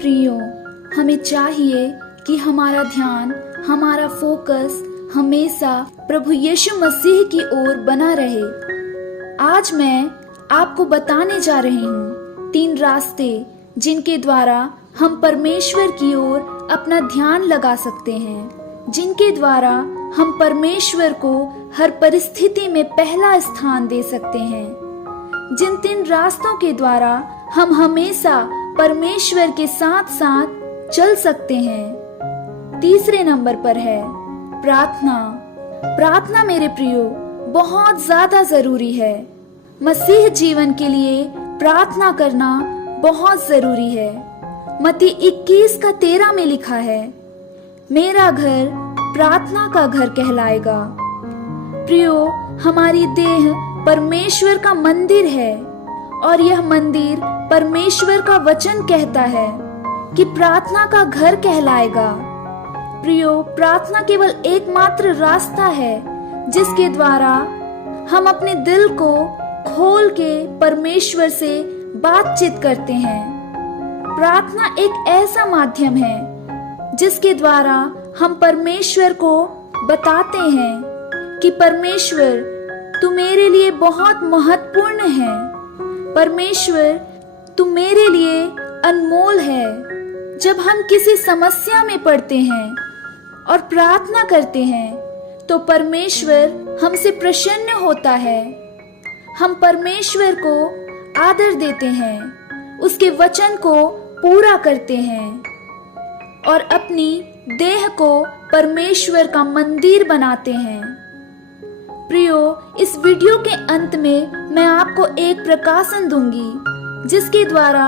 प्रियो, हमें चाहिए कि हमारा ध्यान, हमारा फोकस हमेशा प्रभु यीशु मसीह की ओर बना रहे। आज मैं आपको बताने जा रही हूँ 3 रास्ते जिनके द्वारा हम परमेश्वर की ओर अपना ध्यान लगा सकते हैं, जिनके द्वारा हम परमेश्वर को हर परिस्थिति में पहला स्थान दे सकते हैं। जिन 3 रास्तों के द्वारा हम हमेशा परमेश्वर के साथ साथ चल सकते हैं। तीसरे नंबर पर है प्रार्थना। प्रार्थना मेरे प्रियो बहुत ज्यादा जरूरी है। मसीह जीवन के लिए प्रार्थना करना बहुत जरूरी है। मत्ती 21:13 में लिखा है, मेरा घर प्रार्थना का घर कहलाएगा। प्रियो, हमारी देह परमेश्वर का मंदिर है और यह मंदिर परमेश्वर का वचन कहता है कि प्रार्थना का घर कहलाएगा। प्रियो, प्रार्थना केवल एकमात्र रास्ता है जिसके द्वारा हम अपने दिल को खोल के परमेश्वर से बातचीत करते हैं। प्रार्थना एक ऐसा माध्यम है जिसके द्वारा हम परमेश्वर को बताते हैं कि परमेश्वर, तू मेरे लिए बहुत महत्वपूर्ण है। परमेश्वर, तू मेरे लिए अनमोल है। जब हम किसी समस्या में पड़ते हैं और प्रार्थना करते हैं तो परमेश्वर हमसे प्रसन्न होता है। हम परमेश्वर को आदर देते हैं, उसके वचन को पूरा करते हैं और अपनी देह को परमेश्वर का मंदिर बनाते हैं। प्रियो, इस वीडियो के अंत में मैं आपको एक प्रकाशन दूंगी जिसके द्वारा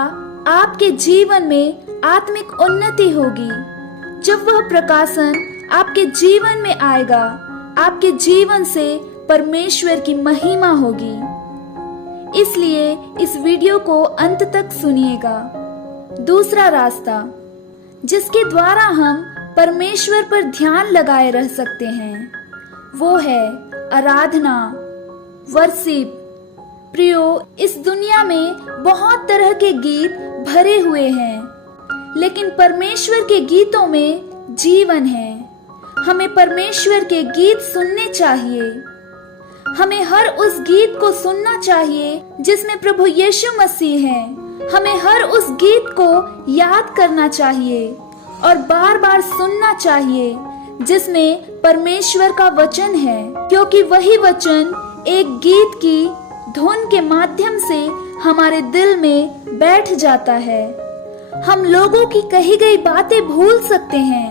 आपके जीवन में आत्मिक उन्नति होगी। जब वह प्रकाशन आपके जीवन में आएगा, आपके जीवन से परमेश्वर की महिमा होगी। इसलिए इस वीडियो को अंत तक सुनिएगा। दूसरा रास्ता जिसके द्वारा हम परमेश्वर पर ध्यान लगाए रह सकते हैं वो है आराधना, वर्शिप। प्रियो, इस दुनिया में बहुत तरह के गीत भरे हुए हैं, लेकिन परमेश्वर के गीतों में जीवन है। हमें परमेश्वर के गीत सुनने चाहिए। हमें हर उस गीत को सुनना चाहिए जिसमें प्रभु यीशु मसीह है। हमें हर उस गीत को याद करना चाहिए और बार बार सुनना चाहिए जिसमें परमेश्वर का वचन है, क्योंकि वही वचन एक गीत की धुन के माध्यम से हमारे दिल में बैठ जाता है। हम लोगों की कही गई बातें भूल सकते हैं,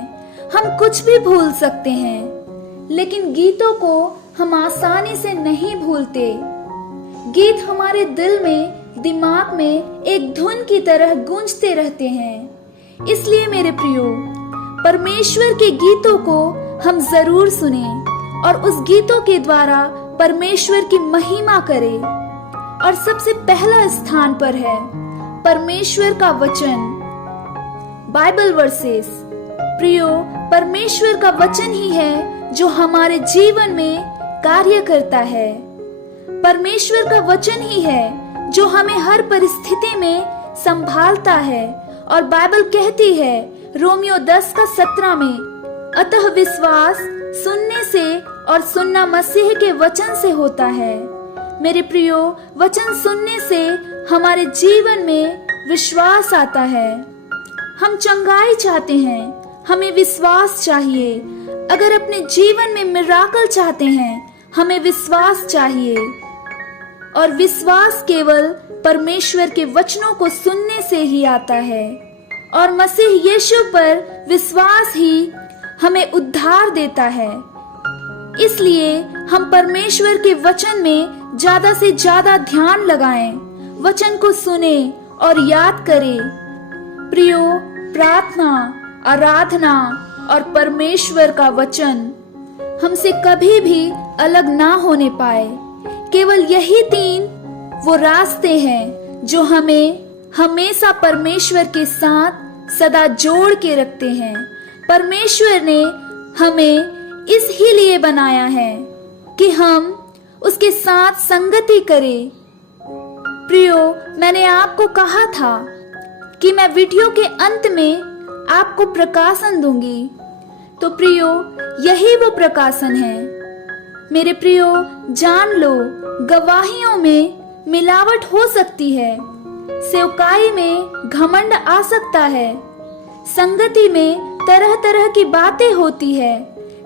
हम कुछ भी भूल सकते हैं, लेकिन गीतों को हम आसानी से नहीं भूलते। गीत हमारे दिल में, दिमाग में एक धुन की तरह गूंजते रहते हैं। इसलिए मेरे प्रियो, परमेश्वर के गीतों को हम जरूर सुनें और उस गीतों के द्वारा परमेश्वर की महिमा करें। और सबसे पहला स्थान पर है परमेश्वर का वचन, बाइबल वर्सेस। प्रियो, परमेश्वर का वचन ही है जो हमारे जीवन में कार्य करता है। परमेश्वर का वचन ही है जो हमें हर परिस्थिति में संभालता है। और बाइबल कहती है रोमियो 10:17 में, अतः विश्वास सुनने से और सुनना मसीह के वचन से होता है। मेरे प्रियो, वचन सुनने से हमारे जीवन में विश्वास आता है। हम चंगाई चाहते हैं, हमें विश्वास चाहिए। अगर अपने जीवन में मिराकल चाहते हैं, हमें विश्वास चाहिए। और विश्वास केवल परमेश्वर के वचनों को सुनने से ही आता है। और मसीह यीशु पर विश्वास ही हमें उद्धार देता है। इसलिए हम परमेश्वर के वचन में ज्यादा से ज्यादा ध्यान लगाएं, वचन को सुने और याद करें। प्रियो, प्रार्थना, आराधना और परमेश्वर का वचन हमसे कभी भी अलग ना होने पाए। केवल यही 3 वो रास्ते हैं जो हमें हमेशा परमेश्वर के साथ सदा जोड़ के रखते हैं। परमेश्वर ने हमें इस ही लिए बनाया है कि हम उसके साथ संगति करे। प्रियो, मैंने आपको कहा था कि मैं वीडियो के अंत में आपको प्रकाशन दूंगी, तो प्रियो यही वो प्रकाशन है। मेरे प्रियो, जान लो, गवाहियों में मिलावट हो सकती है, सेवकाई में घमंड आ सकता है, संगति में तरह तरह की बातें होती है,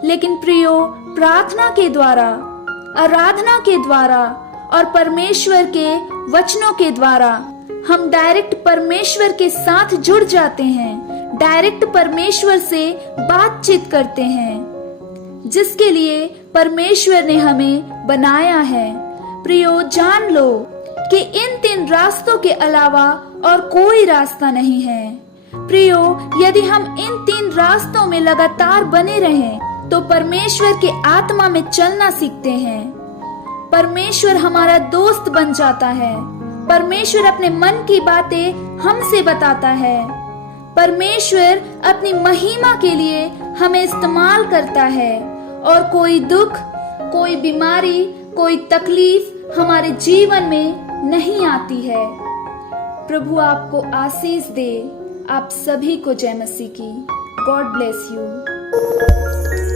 लेकिन प्रियो प्रार्थना के द्वारा, आराधना के द्वारा और परमेश्वर के वचनों के द्वारा हम डायरेक्ट परमेश्वर के साथ जुड़ जाते हैं, डायरेक्ट परमेश्वर से बातचीत करते हैं, जिसके लिए परमेश्वर ने हमें बनाया है। प्रियो, जान लो कि इन 3 रास्तों के अलावा और कोई रास्ता नहीं है। प्रियो, यदि हम इन 3 रास्तों में लगातार बने रहें तो परमेश्वर के आत्मा में चलना सीखते हैं। परमेश्वर हमारा दोस्त बन जाता है। परमेश्वर अपने मन की बातें हमसे बताता है। परमेश्वर अपनी महिमा के लिए हमें इस्तेमाल करता है और कोई दुख, कोई बीमारी, कोई तकलीफ हमारे जीवन में नहीं आती है। प्रभु आपको आशीष दे। आप सभी को जय मसीह की। God bless you.